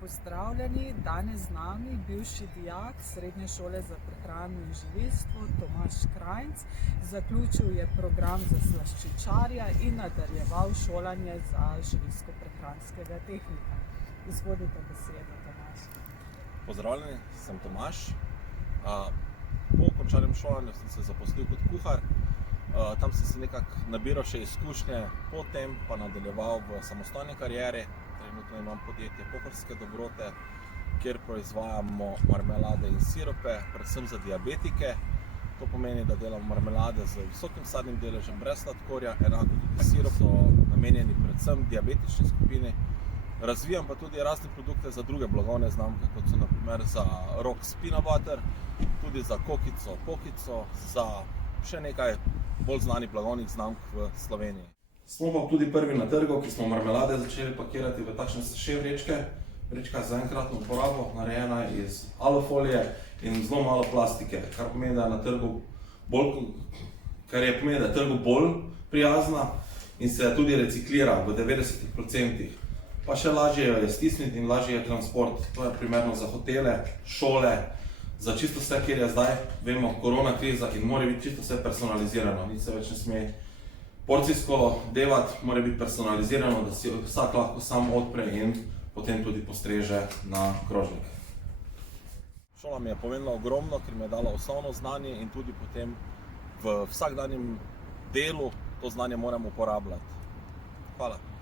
Pozdravljeni, danes z nami bivši dijak Srednje šole za prehrano in živilstvo Tomaž Krajnc. Zaključil je program za slaščičarja in nadaljeval šolanje za živilsko-prehranskega tehnika. Izvolite besedo, Tomaž. Pozdravljeni, sem Tomaž. Po končanem šolanju sem se zaposlil kot kuhar. Tam sem se nekako nabiral še izkušnje, potem pa nadaljeval v samostojni karieri. Trenutno imam podjetje Pohorske dobrote, kjer proizvajamo marmelade in sirope, predvsem za diabetike. To pomeni, da delamo marmelade z visokim sadnim deležem brez sladkorja, enako tudi sirup so namenjeni predvsem diabetični skupini. Razvijam pa tudi razne produkte za druge blagovne znamke, kot so na primer za Rox Peanut Butter, tudi za Kokico, Pokico, za še nekaj bolj znanih blagovnih znamk v Sloveniji. Smo pa tudi prvi na trgu, ki smo marmelade začeli pakirati v takšne sachet vrečke. Vrečka je za enkratno uporabo, narejena iz alufolije in zelo malo plastike, kar pomeni, da je trgu bolj prijazna in se tudi reciklira v 90%. Pa še lažje jo je stisniti in lažje je transport. To je primerno za hotele, šole, za čisto vse, kjer je zdaj, vemo, korona kriza in mora biti čisto vse personalizirano. Nič se več ne sme porcijsko devati, mora biti personalizirano, da si vsak lahko sam odpre in potem tudi postreže na krožnik. Šola mi je pomenila ogromno, ker mi je dala osnovno znanje in tudi potem v vsakdanjem delu to znanje moram uporabljati. Hvala.